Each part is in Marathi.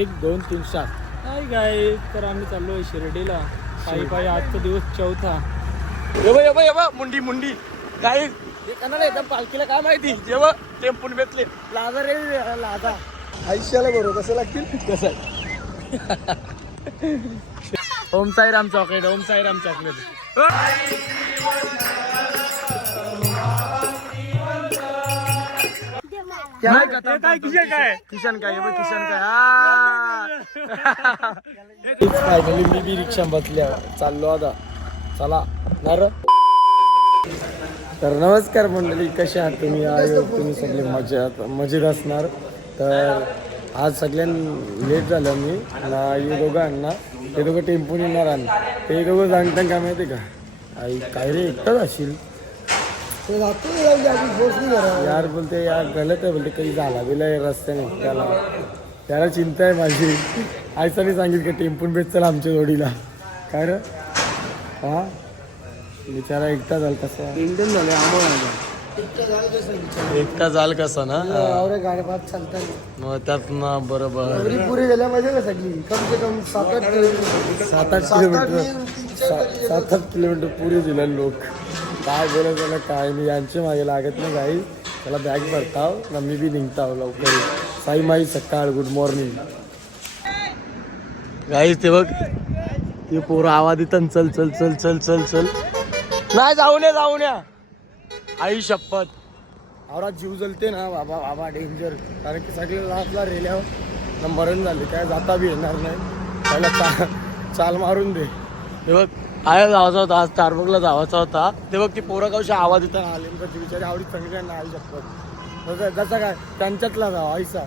एक दोन तीन सात. नाही काय तर आम्ही चाललोय शिर्डीला. पायी पायी आजचा दिवस चौथा. येवा येवा येवा मुंडी मुंडी. काय येतात पालखीला काय माहिती? जेव्हा टेम्पून बेतले. लाजा रे लाजा. आयुष्याला बरोबर कसं लागतील? कसं? ओम साईराम चॉकलेट ओम साईराम चॉकलेट. काय किशन काय? किशन. काय? हे बघ किशन काय? फायनली मी बी रिक्षा बसल्या चाललो आता. चला. नर तर नमस्कार मंडळी कशा आहात तुम्ही? आयो तुम्ही सगळे मजेत मजेत असणार. तर आज सगळ्यां लेट झालं मी. ना हे दोघांना ते दोघं टेम्पून येणार आणि ते दोघं जाणतं का माहिती का? आई काय रे एकटाच असेल ते जातो यायची आधी फोर्स नाही करा यार बोलते यार गलत आहे बोलते काही झाला बिला आहे रस्त्याने त्याला. त्याला चिंता आहे माझी. आयसाने सांगितलं की टेम्पून भेट चला आमच्या जोडीला. काय रे? हा? बिचारा एकटा झाला कसा इंडियन झाले आम्हाला एकटा जाल कसा ना? आवरे गाड्या पाच चालतात. मग त्यात ना बरोबर. एवढी पुरी झाल्या पाहिजे का सगळी? कम से कम सात आठ किलोमीटर. सात आठ किलोमीटर सात आठ किलोमीटर पुरे दिले लोक. काय बोलत त्याला काय नाही यांचे मागे लागत नाही काही त्याला बॅग भरताव ना मी बी निघताव लवकर. साई माई सकाळ गुड मॉर्निंग गाईच ते बघ ते पोरं आवाज येतात चल चल चल चल चल चल. नाही जाऊ नये जाऊ या आई शपथ. आवरा जीव जलते ना बाबा बाबा डेंजर कारण की सगळे लास्टला रेल्यावर ना मरण झाले. काय जाता बी येणार नाही. त्याला चा चाल मारून दे. ते बघ आया जायचा होता आज स्टारबकला जायचा होता. ते बघ ती पोरं कशी आवाज येतात आले तर ती बिचारी आवडी चांगली नाही आई शकतात बघ, काय त्यांच्यातला जावा I saw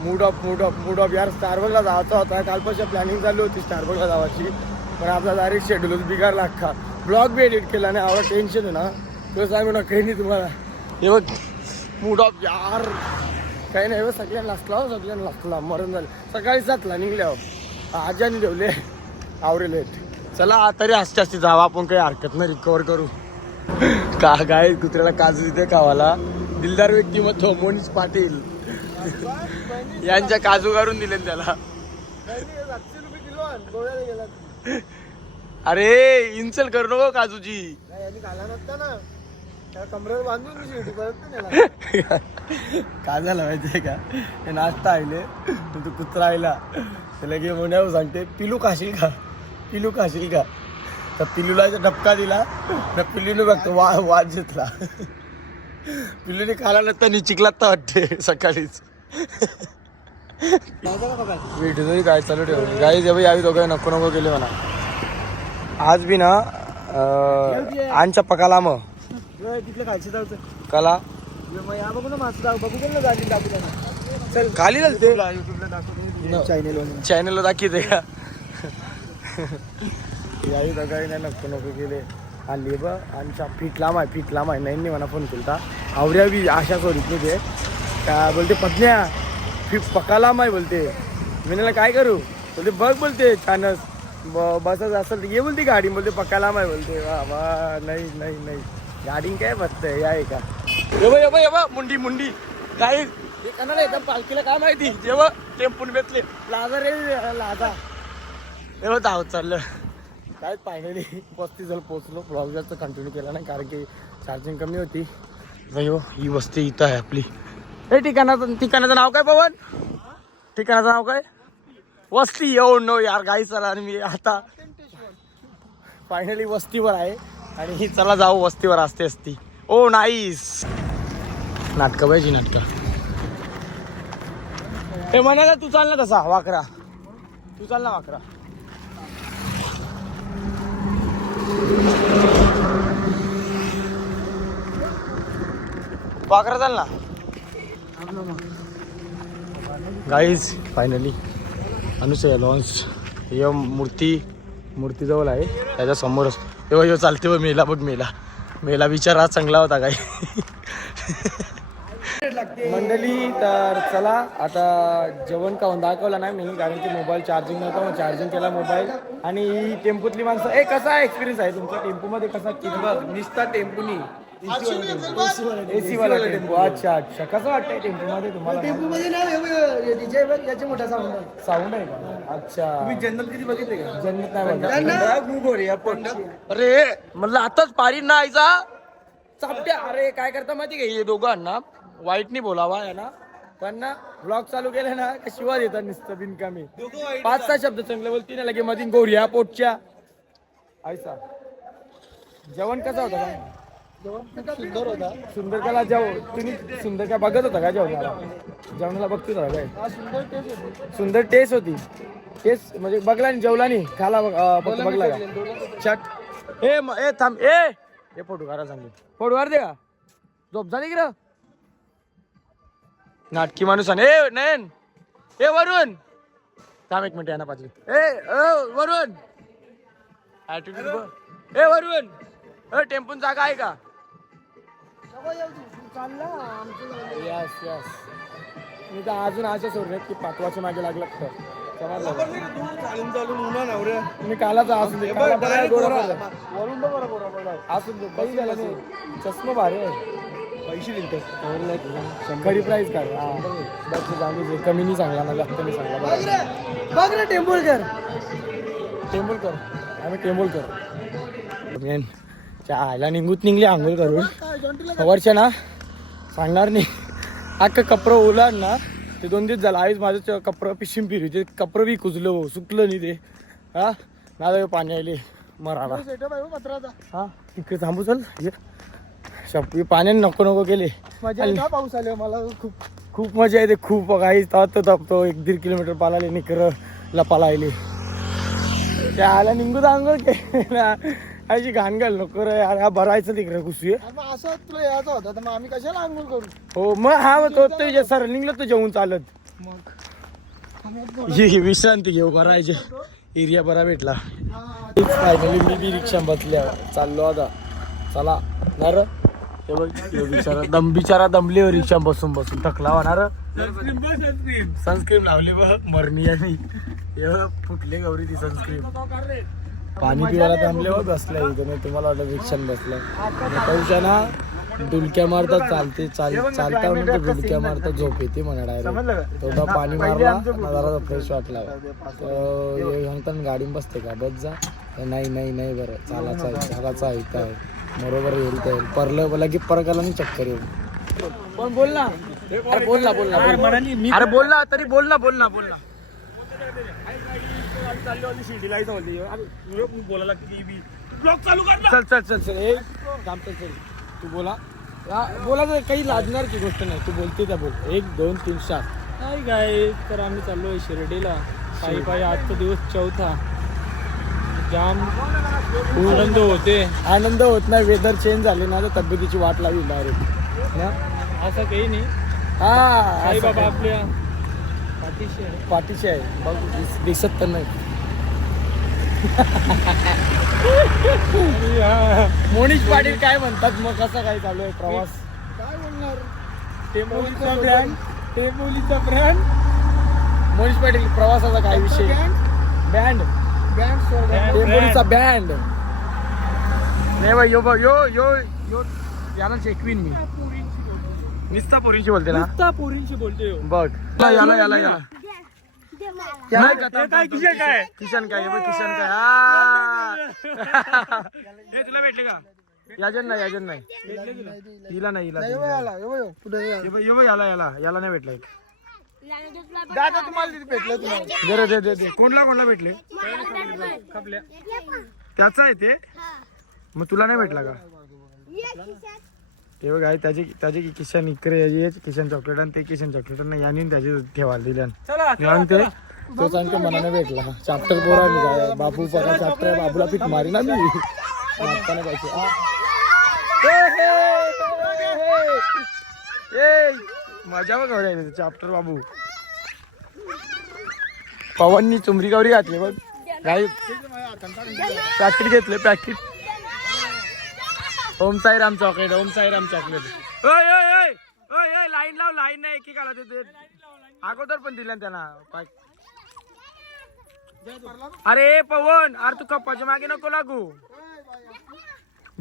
mood off mood off mood off यार स्टारबकला जायचा होता. कालपासून प्लॅनिंग झाली होती स्टारबकला जावाची. पण आपला डायरेक्ट शेड्यूलच बिगारला अख्खा. ब्लॉग बी एडिट केला नाही आवडा टेन्शन आहे ना. तो सांगू ना काही नाही तुम्हाला. हे बघ मूड ऑफ यार. काही नाही सगळ्यांना लाचला हो सगळ्यांना लाचला मरण झालं. सकाळी जातला निघल्यावर आजाने ठेवले. आवरे लेट चला तरी असते असते जावा. आपण काही हरकत नाही रिकवर करू. का गाय कुत्र्याला काजू देते कावाला दिलदार व्यक्तिमत्व मोनीस पाटील. यांच्या काजू करून दिले त्याला. रुपये किलो अरे इन्सल करू नको काजूची. घाला नसता ना त्या कमरेवर बांधून काय झालं माहितीये का? हे नाश्ता आले तू तो कुत्रा आयला त्याला की हो, सांगते पिलू काशील का? पिलू खाशील का? तर पिलूला धपका दिला तर पिलूने बघतो वा वाज घेतला. पिलूने खाला नसता नि चिकलात तर वाटते सकाळीच. व्हिडिओ काय चालू ठेवली? गाई जेव्हा यावी दोघं नको नको गेले म्हणा. आज बी ना आमच्या पकाला मग तिथलं खायचं कला. बघू ना माझं दाव बघू ना गाडी दाखवू खाली चालते चॅनलला दाखवते का? याही सकाळी नाही नको नको केले. आली ब आमच्या पीठ लांब आहे पीठ लांब आहे नाही नाही मला फोन केलता. आवऱ्या बी आशा स्वरूप नाही ते काय बोलते पत्न्या फी पकाला माय आहे बोलते. मी काय करू? बोलते बघ बोलते छानच ब बसच असेल तर ये बोलते गाडी. बोलते पकाला माय आहे बोलते. वा वा नाही नाही नाही. गाडी काय बसतंय या आहे का येवा येवा येवा मुंडी मुंडी. काही हे कणाला पालखीला काय माहिती? जेव्हा टेम्पून बेतले. लाजा रे लाजा. तेव्हा धावत चाललं काय फायनली वस्ती जर पोचलो ब्लॉग जास्त कंटिन्यू केला नाही कारण की चार्जिंग कमी होती. नाही हो ही वस्ती इथं आहे आपली. हे ठिकाणाचं ठिकाणाचं नाव काय पवन? ठिकाणाचं नाव काय? वस्ती. Oh येऊ नो यार गाई चला आणि मी आता फायनली वस्तीवर आहे. आणि ही चला जाऊ वस्तीवर असते असती. Oh, ओ नाईस नाटकं पाहिजे नाटकं. हे म्हणाला तू चाल ना तसा वाकरा. तू चाल ना वाकरा. पाकरा चाल ना. गाईज फायनली अनुसया लॉन्च हे मूर्ती मूर्तीजवळ आहे. त्याच्या समोरच. तेव्हा यो चालते बघ मेला बघ मेला. मेला विचार हा चांगला होता काही मंडळी तर चला आता जेवण खाऊन दाखवलं नाही मी कारण की मोबाईल चार्जिंग नव्हता मग चार्जिंग केला मोबाईल आणि ही टेम्पूतली माणसं ए कसा एक्सपिरियन्स आहे तुमचा? टेम्पूमध्ये कसा बघ निस्ता टेम्पोनी. एसी वाला टेम्पो. अच्छा अच्छा. कसं वाटतंय टेम्पो मध्ये तुम्हाला टेम्पो मध्ये ना बघ, डीजे बघ, याचे मोठा साऊंड आहे. साऊंड आहे का? अच्छा. जन्नत किती बघितले का? जन्नत नाही म्हणतात. अरे म्हणलं आताच पारी ना आईचा चापट्या. अरे काय करता माहिती का हे दोघं अण्णा वाईट नाही बोलावा ना पण ना ब्लॉग चालू केले ना का शिवाय देतात नुसतं बिनकामी. पाच सहा शब्द चांगले बोलती ना लगे मधीन गोऱ्या पोटच्या. आयसा जेवण कसं होतं? का जेवण सुंदर होता. सुंदर कला जेव तुम्ही सुंदर का बघत होता का जेवणाला? जेवणाला बघतो होता काय? हा सुंदर टेस्ट होती. सुंदर टेस्ट होती. टेस्ट म्हणजे बघला नाही जेवला नाही. खाला बघ- फक्त बघला का? चट. ए म- ए थांब. ए! हे फोटो काढा सांगेल फोटो काढ दे का? झोप झाली की रे? नाटकी माणूस आहे. ए नयन! ए वरुण! थांब एक मिनिट यांना पाहिजे ए अ, वरुण! ए वरुण! ए टेम्पून जागा आहे का. यस यस मी तर अजून अशा सोडण्यात की पाचवाच्या मागे लागलं तर. समजलं? चालून चालून उन्हा नवऱ्या? मी कालाचा असून दे काला बघा बघ बरं गोरा पडला. असून दे काही झालं नाही चष्मा भारी आहे. पैसे दिलते. खरी प्राईस काय हा. बघ चांगली आहे. कमी नाही सांगला ना जास्त नाही सांगला. बघ बघा. रे बघ रे टेम्पोलकर टेंबुलकर आम्ही टेंबुलकर मेन आयला निघूत निघली आंघोळ करून. वर्ष ना सांगणार नाही. अख्खं कपडं ओलाड ना ते दोन दिवस झालं. आईच माझं ते कपडं पिशिम पिरी ते कपडं बी कुजलं हो, सुकलं नाही ते. हा? ना पाणी आले. मराला हो हा? तिकडे थांबू चल. ये. शप्पी पाण्याने नको नको केले. मजा का पाऊस आले मला खूप खूप मजा येते खूप काही तो तपतो. एक दीड किलोमीटर पालाले निकर लपाला आले त्या आला निघू केली. ना अशी घाण घाल नको रे अरे हा भरायचं तिकडे घुसूये असं तुला यायचं होतं तर मग आम्ही कशाला आंघोळ करू? हो मग हा मग तो सर निघलं तर जेवून चालत. मग? ही विश्रांती घेऊ भरायचे. एरिया बरा भेटला. फायनली मी बी रिक्षा बसल्या चाललो आता. चला ना रे हे बघ हे बिचारा दम बिचारा दमले हो रिक्षा बसून बसून थकला होणार. सनस्क्रीम लावली बघ मरणी आणि हे बघ, फुटले गौरी ती सनस्क्रीम पाणी पिवायला थांबले बघ बसलाय इथं. नाही तुम्हाला वाटलं रिक्षान बसलाय. पाऊसा ना डुलक्या मारतात चालते चाल चालता म्हणजे डुलक्या मारतात झोप येते म्हणा डायरेक्ट थोडा पाणी मारला जरा फ्रेश वाटला. तर हे गाडीत बसते का? बस जा. तर नाही नाही नाही बरं. चालायचं आहे चालायचं आहे काय बरोबर येईल येईल परलं लगे परगाला नाही चक्कर येईल पण बोल ना? अरे बोल ना बोल ना. अरे बोल ना. तरी बोल ना बोल ना बोल ना चल चल चल चल. ए काम चल चल. तू बोला. या- बोला तर काही लाजणारची गोष्ट नाही. तू बोलते त्या बोल. एक दोन तीन चार. नाही काय तर आम्ही चाललोय शिर्डीला. पायी पायी आजचा दिवस चौथा. जाम आनंद होते. आनंद होत नाही वेदर चेंज झाले ना तर तब्येतीची वाट लावी डायरेक्ट ना? असं काही नाही. हा आई बाबा. आपल्या पाठीशी आहे. पाठीशी आहे. बघ दिस- दिसत तर नाही. मोनिश पाटील काय म्हणतात? मग कसं काय चालू आहे प्रवास? काय बोलणार? टेंबोलीचा ब्रँड टेंबोलीचा ब्रँड मोनिश पाटील प्रवासाचा काय विषय? बँड टेंबोलीचा बँड नाही बाई यो बघ, यो यो यो याला चेकवीन मी निस्ता पोरींची बोलते ना. नुसता पोरींशी बोलते हो. बघ. याला याला याला. थांब, काय किशन काय? किशन काय हे बघ किशन काय. हा. हे तुला भेटले का? याजन नाही याजन नाही. हिला नाही हिला नाही दिला. आला यो यो. पुढे ये. हे बघ, हे बघ, याला याला. याला नाही भेटलाय दादा तुम्हाला तिथे भेटलं तुम्हाला. दे दे दे दे. कोणला कोणला भेटले? खपल्या. त्याचा आहे ते? मग तुला नाही भेटला का? ते बघ आहे त्याचे त्याचे की किशन इकडे याची आहे, किशन चॉकलेट आणि ते किशन चॉकलेट नाही याने आणि त्याचे ठेवायला दिले. चला आणि ते तो सांगतो मनाने भेटला. चाप्टर पोरा मी काय बापू परा चाप्टर बाबूला पीठ मारी ना मी. मारताना पाहिजे. मजा बघ चाप्टर बाबू. पवननी चुमरी गौरी घातली बघ. काय पॅकेट घेतले packet Om Sairam chocolate Om Sairam chocolate ओय ओय ओय ओय ओय लाईन लाव लाईन नाही की काला ते अगोदर पण दिलं ना त्यांना. अरे पवन अरे तू कप्पाच्या मागे नको लागू.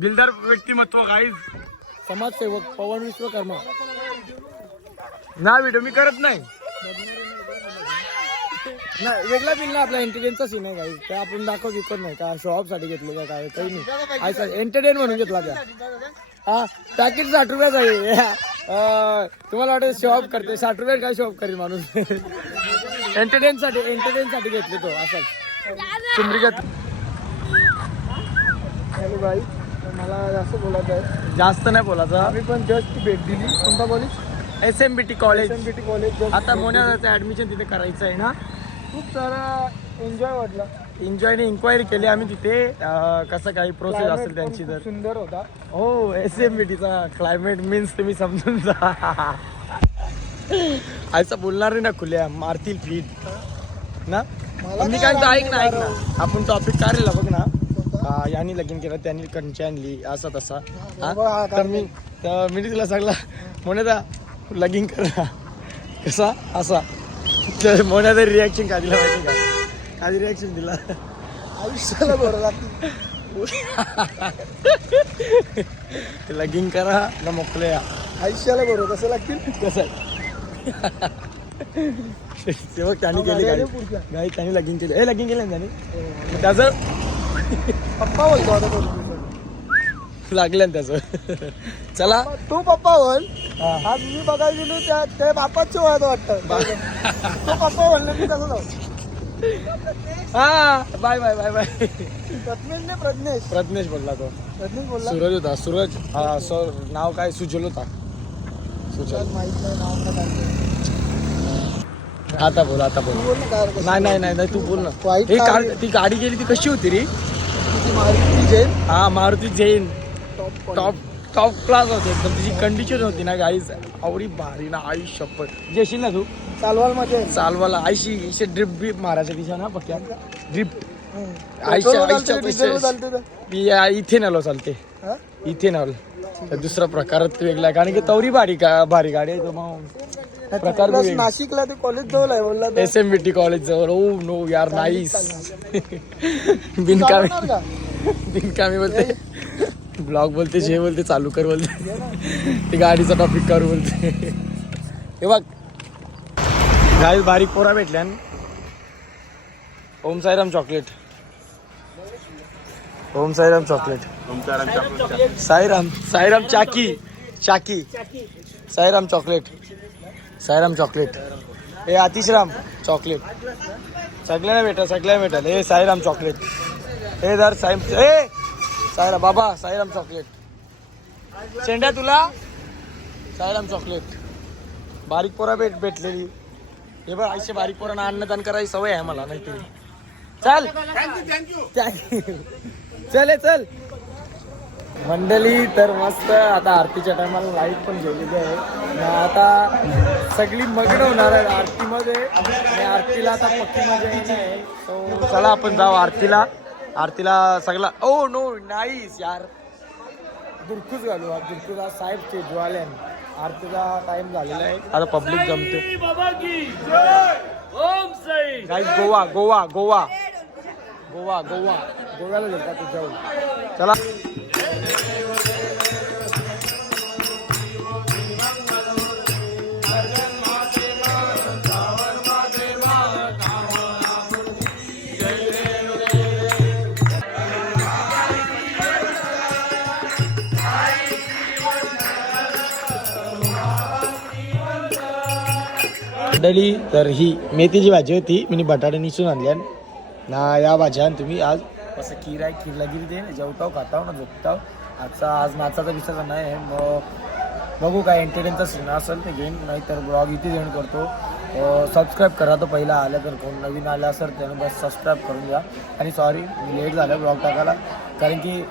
दिलदार व्यक्तिमत्व गाईज समाजसेवक पवन विश्वकर्मा. ना व्हिडिओ मी करत नाही. नाही वेगळा बिल ना आपला एंटरटेनचा सीन आहे काही काय आपण दाखव विकत नाही. का शो ऑफसाठी घेतलं का काय काही नाही. ऐसा एंटरटेन म्हणून घेतला त्या. हा पॅकेट साठ रुपयाच आहे. तुम्हाला वाटतं शो ऑफ करते. साठ रुपयात काय शो ऑफ करेल माणूस? एंटरटेन साठी एंटरटेन साठी घेतले तो असं. चुंबरीगत हॅलो बाई मला जास्त बोलायचं आहे. जास्त नाही बोलायचं. आम्ही पण जस्ट भेट दिली. कोणता college S M B T college M B T college आता मोन्याचं ऍडमिशन तिथे करायचं आहे ना? खूप सारा एन्जॉय वाटला. एन्जॉयने इन्क्वायरी केली आम्ही तिथे. कसं काही प्रोसेस असेल त्यांची तर. सुंदर होता. हो एस एम बी टीचा क्लायमेट मीन्स तुम्ही समजून जा. असं बोलणार नाही ना खुल्या मारतील फीट ना? मी काय ऐक ना ऐक ना. आपण टॉपिक काढलेला बघ ना. यांनी लगीन केलं त्यांनी कंची आणली असं तसा. तर मी तर मी तुला सांगला मोन्याचा लगीन करा कसा? असा। तर मोन्याचा रिॲक्शन का दिला माहिती का? रिॲक्शन दिला. आयुष्याला बरं लागते. लगीन करा ना मोकले या. आयुष्याला बरं कसं लागतील? कसं तेव्हा त्यांनी केली पुढच्या. गाडी त्यांनी लगीन केली. ए लगीन केलं ना त्यांनी? मग त्याचं? पप्पा बोलतो आता तो. लागलं ना त्याचं. चला. तू पप्पा बोल. हा. आज मी बघायला गेलो त्या त्या बापाचे वयात वाटतं. तो पप्पा बोलले मी कसं जाऊ. हा bye bye bye bye. Pragnesh ने प्रज्ञेश. प्रज्ञेश बोलला तो. प्रज्ञेश बोलला. सूरज होता सूरज. हा सर नाव काय? सुजल होता. सुजल. माहीत नाही नाव काय. आता बोल आता बोल. तू नाही नाही नाही नाही, तू बोल ना. ती गाडी गेली ती कशी होती रे? मारुती जैन. हा Maruti Jain. Top top class होती एकदम. तिची कंडिशन होती ना गाईज आवडी भारी ना आई शपथ. जेशील ना तू? चालवाल माझे चालवाला. आयशी इशे ड्रिप बीप मारायच्या तिच्या ना पक्या. ड्रिप आईच्या आईच्या पैसे ती. आ- इथेनॉल चालते. इथेनॉल. तर दुसरा प्रकार वेगळा. आहे कारण की तवरी भारी का भारी गाडी आहे तो मग प्रकार बी वेगळा. नाशिकला ते कॉलेज जवळ आहे बोलला तर. S M B T college जवळ. ओ नो यार नाईस बिनकामी चालवणार का? बिनकामी बोलते. ब्लॉग बोलते जे बोलते चालू कर बोलते. ते गाडीचा टॉपिक करू बोलते. हे बघ. गाडी बारीक पोरा भेटल्यान ओम साईराम चॉकलेट ओम साईराम चॉकलेट साईराम साईराम चाकी चाकी. साईराम चॉकलेट साईराम चॉकलेट हे आतिशराम चॉकलेट सगळ्यांना भेटा सगळ्या भेटेल. हे साईराम चॉकलेट हे धर साई ए! साईराम बाबा साईराम चॉकलेट. शेंड्या तुला? साईराम चॉकलेट. बारीक पोरा भेट भेटलेली. हे बघ आयुष्य बारीक पोरांना अन्नदान करायची सवय आहे मला नाही ते चल. थँक्यू चल चल. मंडळी तर मस्त. आता आरतीच्या टायमाला लाइट पण गेलेली आहे. आता सगळी मग्न होणार आहे आरतीमध्ये. आणि आरतीला आता पक्की मजा येणार आहे. चला आपण जाऊ आरतीला. आरतीला सगळा ओ नो नाईस यार. दुर्कूच घालू आज. दुर्कूज आज साहेब ते ज्वाल्यान आरतीचा टाइम झालेला आहे. आता पब्लिक जमते गाईज गोवा गोवा गोवा. गोवा गोवा. गोव्याला जाऊ चला. मंडळी तर ही मेथीची भाजी होती. मी बटाटे निसून आणल्या ना या भाज्या तुम्ही आज असं खीर आहे खीर गिरी दे जेवताव खाताव ना झोपताव. आजचा आज नाचाचा विचार नाही आहे. मग बघू काय एंटरटेनचा सीन असेल ते घेईन नाहीतर ब्लॉग इथे जेवण करतो. सबस्क्राईब करा तो पहिला आला तर कोण नवीन आला असेल त्यानं बस सबस्क्राईब करून घ्या. आणि सॉरी मी लेट झालं ब्लॉग टाकायला. कारण की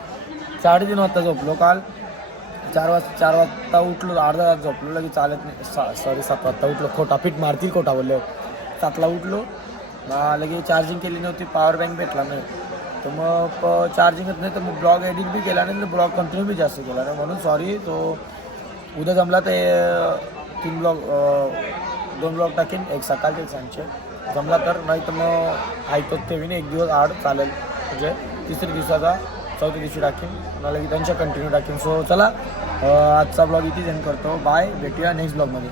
साडेतीन वाजता झोपलो काल. चार वाजता चार वाजता उठलो अर्धा तास झोपलो लगे चालत नाही. सॉरी सात वाजता उठलो. खोटा पीठ मारतील खोटा बोलले. सातला उठलो. लगे चार्जिंग केली नव्हती. पॉवर बँक भेटला नाही. तर मग चार्जिंगच नाही तर मग ब्लॉग एडिट बी केला नाही ब्लॉग कंटिन्यू बी जास्त केला नाही. म्हणून सॉरी तो उद्या जमला ते तीन ब्लॉग दोन ब्लॉग टाकेन. एक सकाळचे एक सांजचे. जमला तर नाही तर मग ऐकत ठेवीन. एक दिवस आड चालेल. म्हणजे तिसऱ्या दिवसाचा चौथ्या दिवशी टाकेन मला की त्यांच्या कंटिन्यू टाकेन. सो चला आजचा ब्लॉग इथे एंड करतो. बाय भेटूया नेक्स्ट ब्लॉगमध्ये